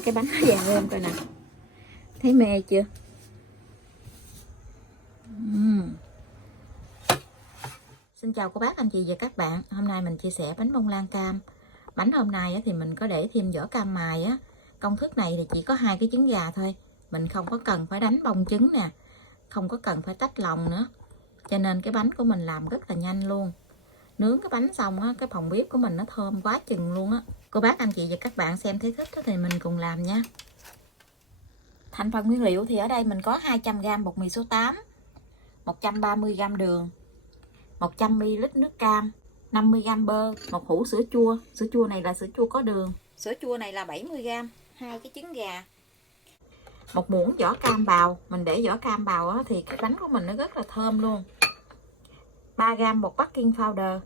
Rồi cái bánh nó vàng ươm coi nè. Thấy mê chưa? Xin chào cô bác anh chị và các bạn. Hôm nay mình chia sẻ bánh bông lan cam. Bánh hôm nay thì mình có để thêm vỏ cam mài á. Công thức này thì chỉ có 2 cái trứng gà thôi. Mình không có cần phải đánh bông trứng nè, không có cần phải tách lòng nữa. Cho nên cái bánh của mình làm rất là nhanh luôn. Nướng cái bánh xong á, cái phòng bếp của mình nó thơm quá chừng luôn á. Cô bác anh chị và các bạn xem thấy thích thì mình cùng làm nha. Thành phần nguyên liệu thì ở đây mình có 200g bột mì số 8, 130g đường, 100ml nước cam, 50g bơ, một hũ sữa chua. Sữa chua này là sữa chua có đường. Sữa chua này là 70g, 2 cái trứng gà, một muỗng vỏ cam bào. Mình để vỏ cam bào á, thì cái bánh của mình nó rất là thơm luôn. 3g bột baking powder.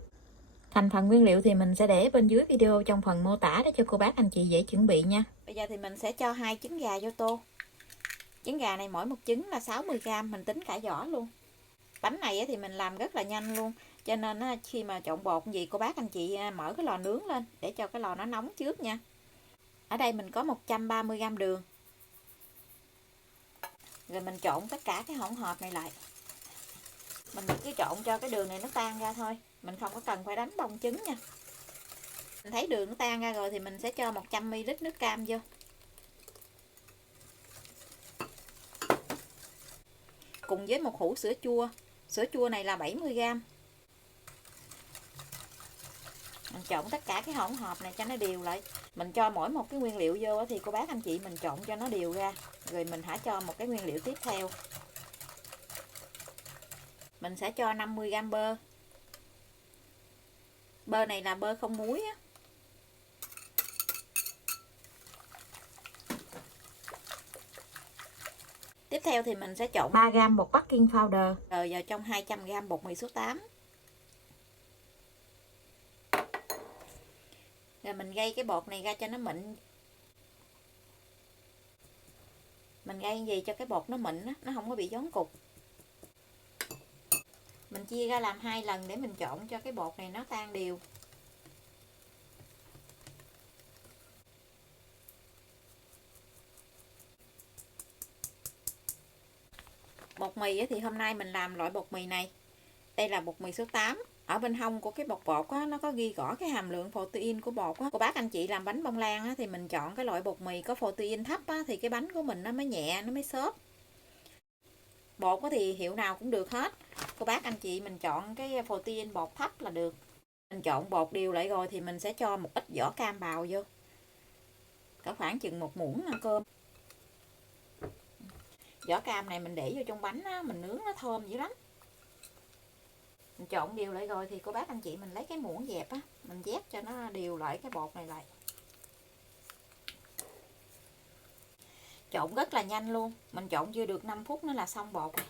Thành phần nguyên liệu thì mình sẽ để bên dưới video trong phần mô tả để cho cô bác anh chị dễ chuẩn bị nha. Bây giờ thì mình sẽ cho 2 trứng gà vô tô. Trứng gà này mỗi một trứng là 60g, mình tính cả vỏ luôn. Bánh này thì mình làm rất là nhanh luôn, cho nên khi mà trộn bột gì cô bác anh chị mở cái lò nướng lên để cho cái lò nó nóng trước nha. Ở đây mình có 130g đường. Rồi mình trộn tất cả cái hỗn hợp này lại. Mình cứ trộn cho cái đường này nó tan ra thôi, mình không có cần phải đánh bông trứng nha. Mình thấy đường nó tan ra rồi thì mình sẽ cho 100ml nước cam vô. Cùng với một hũ sữa chua. Sữa chua này là 70g. Mình trộn tất cả cái hỗn hợp này cho nó đều lại. Mình cho mỗi một cái nguyên liệu vô thì cô bác anh chị mình trộn cho nó đều ra. Rồi mình hãy cho một cái nguyên liệu tiếp theo. Mình sẽ cho 50g bơ. Bơ này là bơ không muối á. Tiếp theo thì mình sẽ trộn 3g bột baking powder rồi vào trong 200g bột mì số 8. Rồi mình gây cái bột này ra cho nó mịn. Mình gây gì cho cái bột nó mịn á, nó không có bị gión cục. Mình chia ra làm 2 lần để mình trộn cho cái bột này nó tan đều. Bột mì thì hôm nay mình làm loại bột mì này. Đây là bột mì số 8. Ở bên hông của cái bột á, nó có ghi rõ cái hàm lượng protein của bột á. Cô bác anh chị làm bánh bông lan á, thì mình chọn cái loại bột mì có protein thấp á, thì cái bánh của mình nó mới nhẹ, nó mới xốp. Bột thì hiệu nào cũng được hết. Cô bác anh chị mình chọn cái protein bột thấp là được. Mình trộn bột đều lại rồi thì mình sẽ cho một ít vỏ cam bào vô. Có khoảng chừng 1 muỗng ăn cơm. Vỏ cam này mình để vô trong bánh á, mình nướng nó thơm dữ lắm. Mình trộn đều lại rồi thì cô bác anh chị mình lấy cái muỗng dẹp á, mình dép cho nó đều lại cái bột này lại. Trộn rất là nhanh luôn, mình trộn chưa được 5 phút nữa là xong bột này.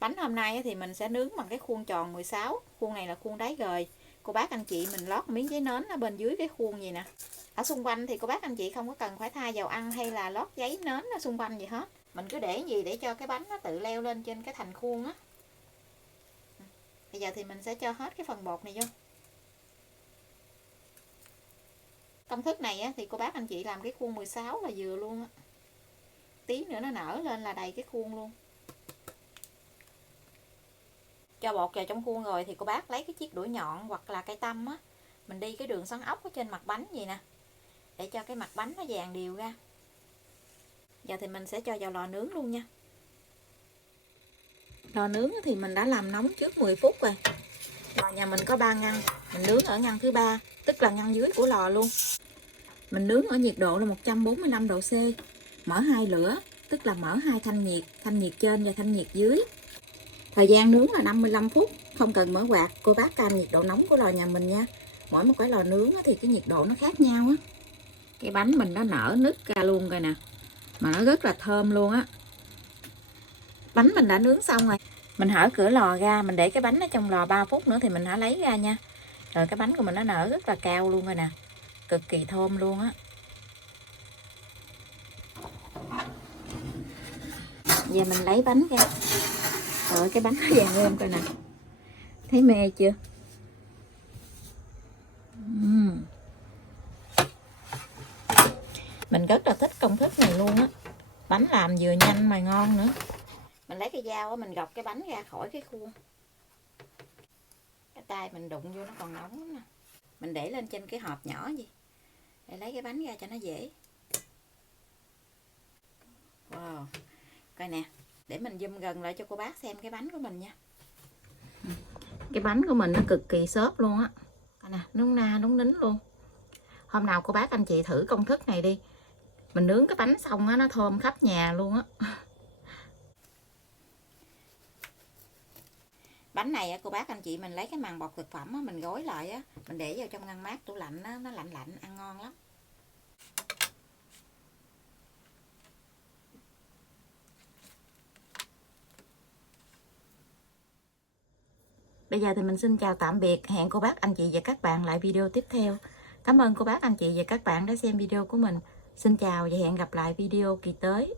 Bánh hôm nay thì mình sẽ nướng bằng cái khuôn tròn 16, khuôn này là khuôn đáy gời. Cô bác anh chị mình lót miếng giấy nến ở bên dưới cái khuôn gì nè. Ở xung quanh thì cô bác anh chị không có cần phải thay dầu ăn hay là lót giấy nến ở xung quanh gì hết. Mình cứ để gì để cho cái bánh nó tự leo lên trên cái thành khuôn á. Bây giờ thì mình sẽ cho hết cái phần bột này vô. Công thức này thì cô bác anh chị làm cái khuôn 16 là vừa luôn á. Tí nữa nó nở lên là đầy cái khuôn luôn. Cho bột vào trong khuôn rồi thì cô bác lấy cái chiếc đũa nhọn hoặc là cây tăm á, mình đi cái đường xoắn ốc ở trên mặt bánh gì nè, để cho cái mặt bánh nó vàng đều ra. Giờ thì mình sẽ cho vào lò nướng luôn nha. Lò nướng thì mình đã làm nóng trước 10 phút rồi. Lò nhà mình có 3 ngăn, mình nướng ở ngăn thứ 3, tức là ngăn dưới của lò luôn. Mình nướng ở nhiệt độ là 145 độ C, mở 2 lửa, tức là mở 2 thanh nhiệt trên và thanh nhiệt dưới. Thời gian nướng là 55 phút, không cần mở quạt, cô bác cam nhiệt độ nóng của lò nhà mình nha. Mỗi một cái lò nướng thì cái nhiệt độ nó khác nhau á. Cái bánh mình nó nở nứt ra luôn rồi nè, mà nó rất là thơm luôn á. Bánh mình đã nướng xong rồi, mình hở cửa lò ra, mình để cái bánh ở trong lò 3 phút nữa thì mình hãy lấy ra nha. Rồi cái bánh của mình nó nở rất là cao luôn rồi nè, cực kỳ thơm luôn á. Giờ mình lấy bánh ra. Rồi cái bánh nó vàng ươm coi nè. Thấy mê chưa? Mình rất là thích công thức này luôn á. Bánh làm vừa nhanh mà ngon nữa. Mình lấy cái dao á, mình gọt cái bánh ra khỏi cái khuôn. Cái tay mình đụng vô nó còn nóng lắm nè. Mình để lên trên cái hộp nhỏ gì để lấy cái bánh ra cho nó dễ. Wow, coi nè, để mình zoom gần lại cho cô bác xem cái bánh của mình nha. Cái bánh của mình nó cực kỳ xốp luôn á. Coi nè, núng na núng nính luôn. Hôm nào cô bác anh chị thử công thức này đi. Mình nướng cái bánh xong á, nó thơm khắp nhà luôn á. Bánh này cô bác anh chị mình lấy cái màng bọc thực phẩm á, mình gói lại á, mình để vào trong ngăn mát tủ lạnh á, nó lạnh lạnh ăn ngon lắm. Bây giờ thì mình xin chào tạm biệt, hẹn cô bác anh chị và các bạn lại video tiếp theo. Cảm ơn cô bác anh chị và các bạn đã xem video của mình. Xin chào và hẹn gặp lại video kỳ tới.